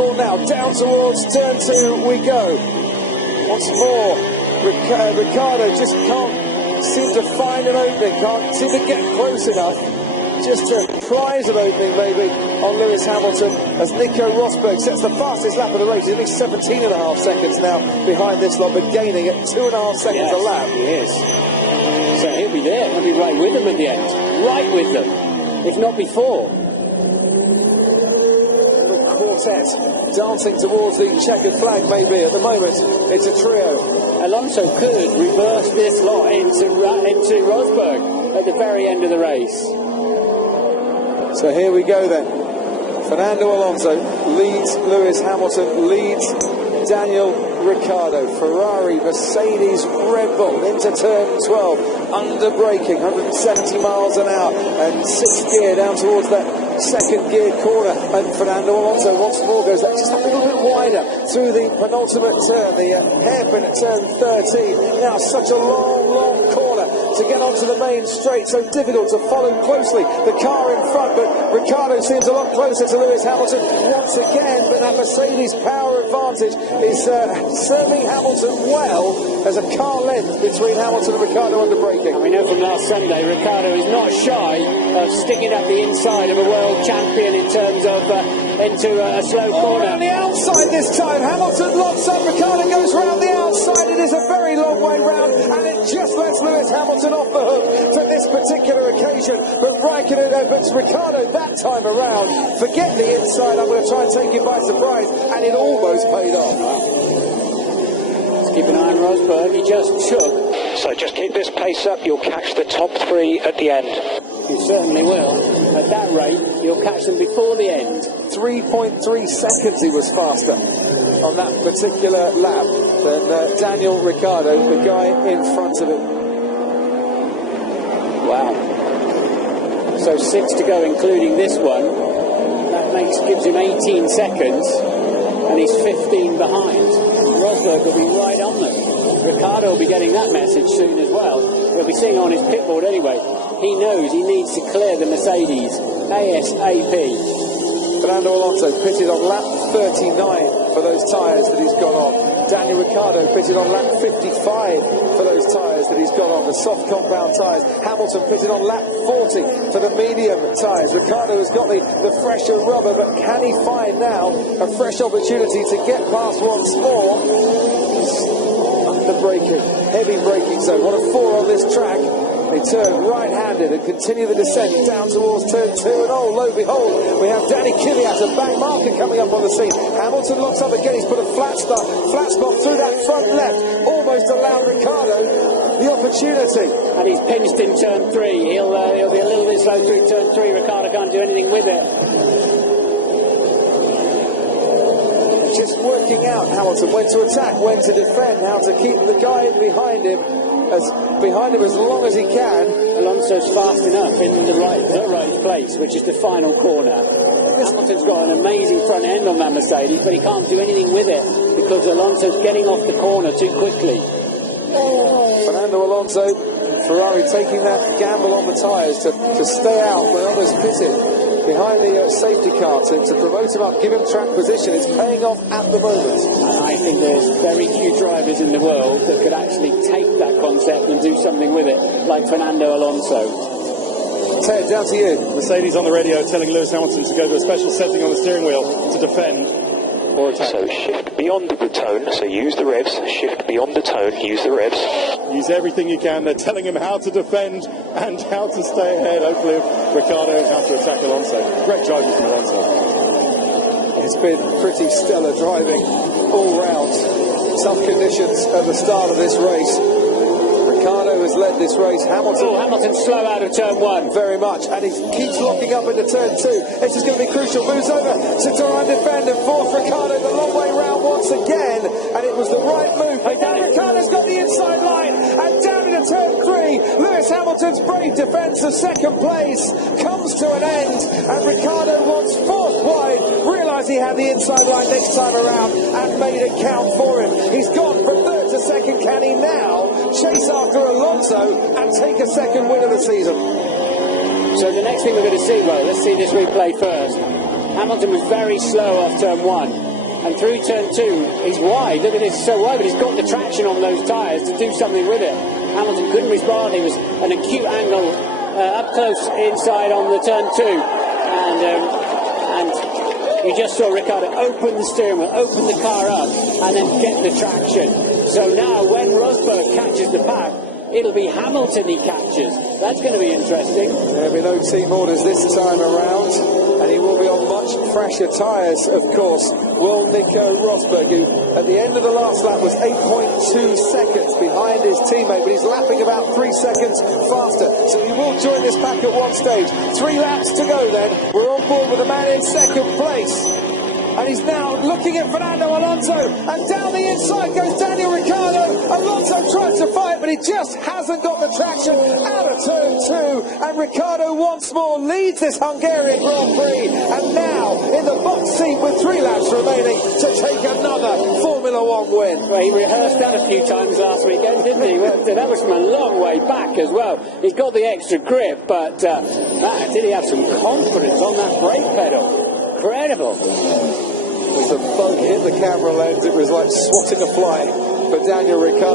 gamble now. Down towards turn 2 we go. Once more, Ricciardo just can't seem to find an opening, can't seem to get close enough. Just to prize an opening maybe on Lewis Hamilton as Nico Rosberg sets the fastest lap of the race. He's only 17.5 seconds now behind this lot, but gaining at 2.5 seconds a lap. He is. So he'll be there. He'll be right with them at the end. Right with them, if not before. The quartet dancing towards the checkered flag maybe. At the moment, it's a trio. Alonso could reverse this lot into Rosberg at the very end of the race. So here we go then. Fernando Alonso leads Lewis Hamilton, leads Daniel Ricciardo. Ferrari, Mercedes, Red Bull into turn 12, under braking, 170 miles an hour, and 6th gear down towards that 2nd gear corner. And Fernando Alonso once more goes just a little bit wider through the penultimate turn, the hairpin at turn 13. Now such a long corner to get onto the main straight, so difficult to follow closely the car in front, but Ricciardo seems a lot closer to Lewis Hamilton once again, but that Mercedes power advantage is serving Hamilton well as a car length between Hamilton and Ricciardo under braking. And we know from last Sunday, Ricciardo is not shy of sticking up the inside of a world champion in terms of into a slow corner. Around the outside this time, Hamilton locks up, Ricciardo goes round the outside. It is a very long way round, and it just lets Lewis Hamilton off the hook for this particular occasion. But Ricciardo that time around, forget the inside, I'm going to try and take you by surprise, and it almost paid off. Let's keep an eye on Rosberg, he just shook. So just keep this pace up, you'll catch the top 3 at the end. You certainly will. At that rate, you'll catch them before the end. 3.3 seconds he was faster on that particular lap than Daniel Ricciardo, the guy in front of him. Wow. So 6 to go, including this one. That gives him 18 seconds, and he's 15 behind. Rosberg will be right on them. Ricciardo will be getting that message soon as well. We'll be seeing on his pit board anyway. He knows he needs to clear the Mercedes ASAP. Fernando Alonso pitted on lap 39 for those tyres that he's got on. Daniel Ricciardo pitted on lap 55 for those tyres that he's got on, the soft compound tyres. Hamilton pitted on lap 40 for the medium tyres. Ricciardo has got the fresher rubber, but can he find now a fresh opportunity to get past once more? Under braking, heavy braking zone, 1 of 4 on this track. They turn right-handed and continue the descent down towards turn 2, and oh, lo and behold, we have Danny Kvyat, a back marker, coming up on the scene. Hamilton locks up again, he's put a flat spot through that front left, almost allowed Ricciardo the opportunity. And he's pinched in turn 3, he'll be a little bit slow through turn 3, Ricciardo can't do anything with it. Just working out Hamilton, when to attack, when to defend, how to keep the guy behind him as long as he can. Alonso's fast enough in the right place, which is the final corner. Hamilton's got an amazing front end on that Mercedes, but he can't do anything with it because Alonso's getting off the corner too quickly. Fernando Alonso, Ferrari taking that gamble on the tyres to stay out when others pitted behind the safety car to promote him up, give him track position. It's paying off at the moment. And I think there's very few drivers in the world that could actually take that concept and do something with it, like Fernando Alonso. Ted, down to you. Mercedes on the radio telling Lewis Hamilton to go to a special setting on the steering wheel to defend or attack. So shift beyond the tone, so use the revs. Shift beyond the tone, use the revs. Use everything you can. They're telling him how to defend and how to stay ahead, hopefully, of Ricciardo and how to attack Alonso. Great driving from Alonso. It's been pretty stellar driving all round. Tough conditions at the start of this race. Ricciardo has led this race. Hamilton's slow out of turn 1. Very much, and he keeps locking up into turn 2. This is going to be crucial. Moves over to try and defend, and fourth Ricciardo the long way round once again, and it was the right move. But now Ricciardo's got the inside line, and down into turn 3. Lewis Hamilton's brave defence of second place comes to an end, and Ricciardo wants 4th wide. Realised he had the inside line next time around and made it count for him. He's gone from 3rd to 2nd. Can he now chase after Alonso and take a 2nd win of the season? So the next thing we're going to see, well, let's see this replay first. Hamilton was very slow off turn 1. and through turn 2 he's wide. Look at this, so wide, but he's got the traction on those tyres to do something with it. Hamilton couldn't respond. He was an acute angle up close inside on the turn 2, and you just saw Ricciardo open the steering wheel, open the car up, and then get the traction. So now when Rosberg catches the pack, it'll be Hamilton he catches. That's going to be interesting. There'll be no team orders this time around, and he will be on much fresher tyres, of course. Will Nico Rosberg, who at the end of the last lap was 8.2 seconds behind his teammate, but he's lapping about 3 seconds faster. So he will join this pack at one stage. 3 laps to go then. We're on board with the man in second place. And he's now looking at Fernando Alonso, and down the inside goes Daniel Ricciardo. Alonso tries to fight, but he just hasn't got the traction out of turn 2, and Ricciardo once more leads this Hungarian Grand Prix, and now in the box seat with 3 laps remaining to take another Formula 1 win. Well, he rehearsed that a few times last weekend, didn't he? That was from a long way back as well. He's got the extra grip, but man, did he have some confidence on that brake pedal. Incredible. As the bug hit the camera lens, it was like swatting a fly for Daniel Ricciardo.